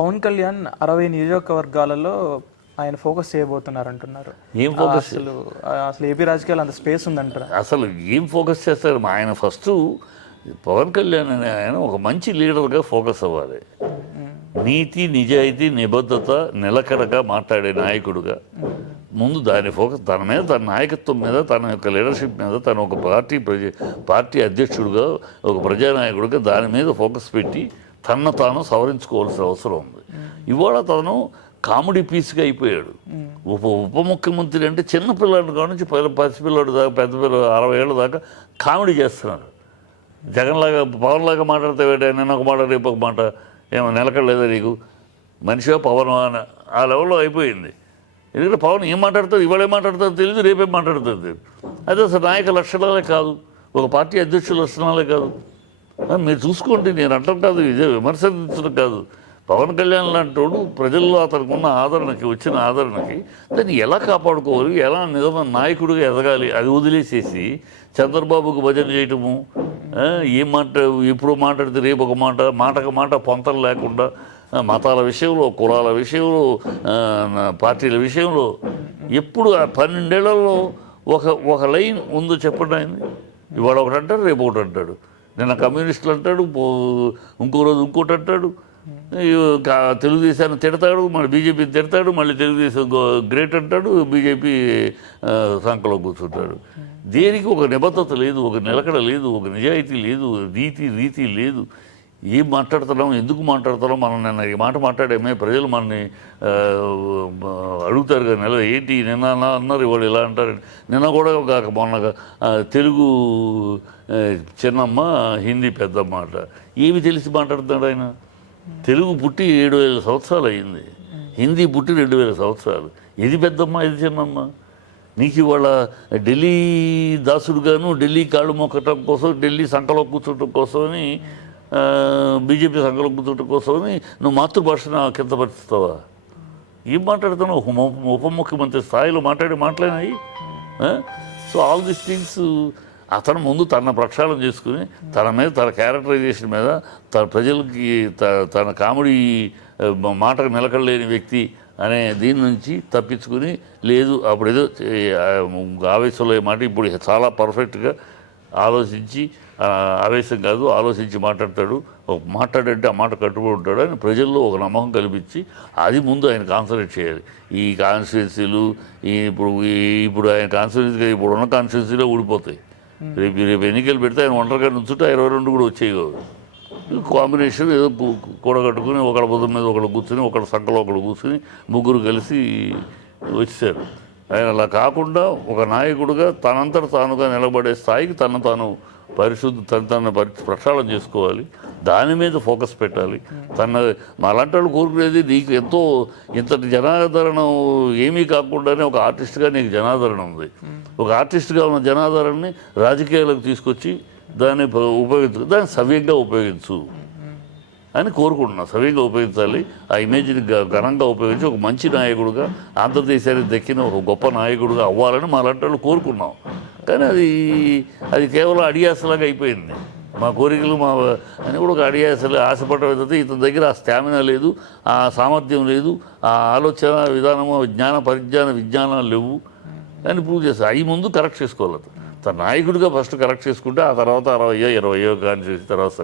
పవన్ కళ్యాణ్ 60 నియోజకవర్గాలలో ఆయన ఫోకస్ చేయబోతున్నారు అంటున్నారు. ఏం ఫోకస్ అసలు ఏపీ రాజకీయాలు అంత స్పేస్ ఉందంటారా? అసలు ఏం ఫోకస్ చేస్తారు? ఆయన ఫస్ట్ పవన్ కళ్యాణ్ అనే ఆయన ఒక మంచి లీడర్గా ఫోకస్ అవ్వాలి. నీతి, నిజాయితీ, నిబద్ధత, నిలకడగా మాట్లాడే నాయకుడుగా ముందు దాని ఫోకస్ తన మీద, తన నాయకత్వం మీద, తన యొక్క లీడర్షిప్ మీద, తన ఒక పార్టీ అధ్యక్షుడిగా, ఒక ప్రజానాయకుడిగా దాని మీద ఫోకస్ పెట్టి తన తాను సవరించుకోవాల్సిన అవసరం ఉంది. ఇవాళ తను కామెడీ పీస్గా అయిపోయాడు. ఉప ముఖ్యమంత్రి అంటే చిన్నపిల్లాడి కాడ నుంచి పసిపిల్లాడు దాకా పెద్ద పిల్లలు 60 ఏళ్ళ దాకా కామెడీ చేస్తున్నారు. జగన్లాగా పవన్లాగా మాట్లాడితే నేను ఒక మాట రేపు ఒక మాట ఏమో నిలకడలేదా నీకు? మనిషిగా పవన్ ఆ లెవెల్లో అయిపోయింది. ఎందుకంటే పవన్ ఏం మాట్లాడతారు, ఇవాళ ఏం మాట్లాడతారు తెలియదు, రేపేం మాట్లాడతారు తెలియదు. అదే అసలు నాయక లక్షణాలే కాదు, ఒక పార్టీ అధ్యక్షుల లక్షణాలే కాదు. మీరు చూసుకోండి, నేను అంటాం కాదు, ఇదే విమర్శించడం కాదు. పవన్ కళ్యాణ్ లాంటి వాడు ప్రజల్లో అతనికి ఉన్న ఆదరణకి, వచ్చిన ఆదరణకి దాన్ని ఎలా కాపాడుకోవాలి, ఎలా నిజమైన నాయకుడిగా ఎదగాలి, అది వదిలేసేసి చంద్రబాబుకు భజన చేయటము, ఏం ఇప్పుడు మాట్లాడితే రేపు ఒక మాట, మాటకు మాట పొంతలు లేకుండా మతాల విషయంలో, కులాల విషయంలో, పార్టీల విషయంలో ఎప్పుడు 12 ఏళ్లలో ఒక లైన్ ఉందో చెప్పండి. ఆయన్ని ఇవాళ ఒకటి అంటాడు, రేపు ఒకటి అంటాడు. నిన్న కమ్యూనిస్టులు అంటాడు, ఇంకో రోజు ఇంకోటి అంటాడు. తెలుగుదేశాన్ని తిడతాడు, మళ్ళీ బీజేపీని తిడతాడు, మళ్ళీ తెలుగుదేశం గ్రేట్ అంటాడు, బీజేపీ సంఖలో కూర్చుంటాడు. దేనికి ఒక నిబద్ధత లేదు, ఒక నిలకడ లేదు, ఒక నిజాయితీ లేదు, రీతి లేదు. ఏం మాట్లాడుతున్నాం, ఎందుకు మాట్లాడుతున్నాం? మనం నిన్న ఈ మాట మాట్లాడేమే, ప్రజలు మనని అడుగుతారు కదా, నెల ఏంటి నిన్న అన్నారు, ఇవాడు ఇలా అంటారు. నిన్న కూడా మొన్న తెలుగు చిన్నమ్మ, హిందీ పెద్దమ్మ అట. ఏమి తెలిసి మాట్లాడుతున్నాడు ఆయన? తెలుగు పుట్టి 7,000 సంవత్సరాలు అయింది, హిందీ పుట్టి 2,000 సంవత్సరాలు. ఇది పెద్దమ్మ, ఇది చిన్నమ్మ. నీకు ఇవాళ ఢిల్లీ దాసుడుగాను, ఢిల్లీ కాళ్ళు మొక్కటం కోసం, ఢిల్లీ సంఖలో కూర్చోటం కోసమని, బీజేపీ సంఘంలో కూర్చోటం కోసమని నువ్వు మాతృభాషను కిందపరుస్తావా? ఏం మాట్లాడుతున్నావు? ఉప ముఖ్యమంత్రి స్థాయిలో మాట్లాడినాయి. సో ఆల్ దీస్ థింగ్స్ అతను ముందు తన ప్రక్షాళన చేసుకుని, తన మీద, తన క్యారెక్టరైజేషన్ మీద, తన ప్రజలకి తన కామెడీ మాటకు నిలకడలేని వ్యక్తి అనే దీని నుంచి తప్పించుకుని, లేదు అప్పుడు ఏదో ఆవేశంలో మాట ఇప్పుడు చాలా పర్ఫెక్ట్గా ఆలోచించి, ఆవేశం కాదు ఆలోచించి మాట్లాడతాడు. మాట్లాడంటే ఆ మాట కట్టుబడి ఉంటాడు అని ప్రజల్లో ఒక నమ్మకం కల్పించి అది ముందు ఆయన కాన్సన్ట్రేట్ చేయాలి. ఈ కాన్స్టిట్యున్సీలు ఇప్పుడు ఆయన కాన్స్టిట్యున్సీగా ఇప్పుడు ఉన్న కాన్స్టిట్యున్సీలో ఊడిపోతాయి. రేపు ఎన్నికలు పెడితే ఆయన ఒంటరిగా నుంచుంటే 22 కూడా వచ్చేవి కాదు. కాంబినేషన్ ఏదో కూడగట్టుకుని ఒకళ్ళ బుధం మీద ఒకళ్ళు కూర్చుని, ఒకళ్ళ సంఖలో ఒకళ్ళు కూర్చుని, ముగ్గురు కలిసి వచ్చారు. ఆయన అలా కాకుండా ఒక నాయకుడిగా తనంతట తానుగా నిలబడే స్థాయికి తాను ప్రక్షాళన చేసుకోవాలి. దాని మీద ఫోకస్ పెట్టాలి. అలాంటి వాళ్ళు కోరుకునేది నీకు ఇంతటి జనాదరణ ఏమీ కాకుండానే ఒక ఆర్టిస్ట్గా నీకు జనాదరణ ఉంది. ఒక ఆర్టిస్ట్గా ఉన్న జనాదరణని రాజకీయాలకు తీసుకొచ్చి దాన్ని దాన్ని సవ్యంగా ఉపయోగించు అని కోరుకుంటున్నాను. సవ్యంగా ఉపయోగించాలి. ఆ ఇమేజ్ని ఘనంగా ఉపయోగించి ఒక మంచి నాయకుడుగా, ఆంధ్రదేశానికి దక్కిన ఒక గొప్ప నాయకుడుగా అవ్వాలని మా అలాంటి వాళ్ళు కోరుకున్నాం. కానీ అది కేవలం అడియాసలాగా అయిపోయింది. మా కోరికలు అని కూడా ఒక అడియాసలు ఆశపడకపోతే ఇతని దగ్గర ఆ స్టామినా లేదు, ఆ సామర్థ్యం లేదు, ఆ ఆలోచన విధానము, విజ్ఞానాలు లేవు అని ప్రూవ్ చేస్తారు. అవి ముందు కరెక్ట్ చేసుకోవాలి. తన నాయకుడిగా ఫస్ట్ కరెక్ట్ చేసుకుంటే ఆ తర్వాత 60 20 కానీ చేసిన తర్వాత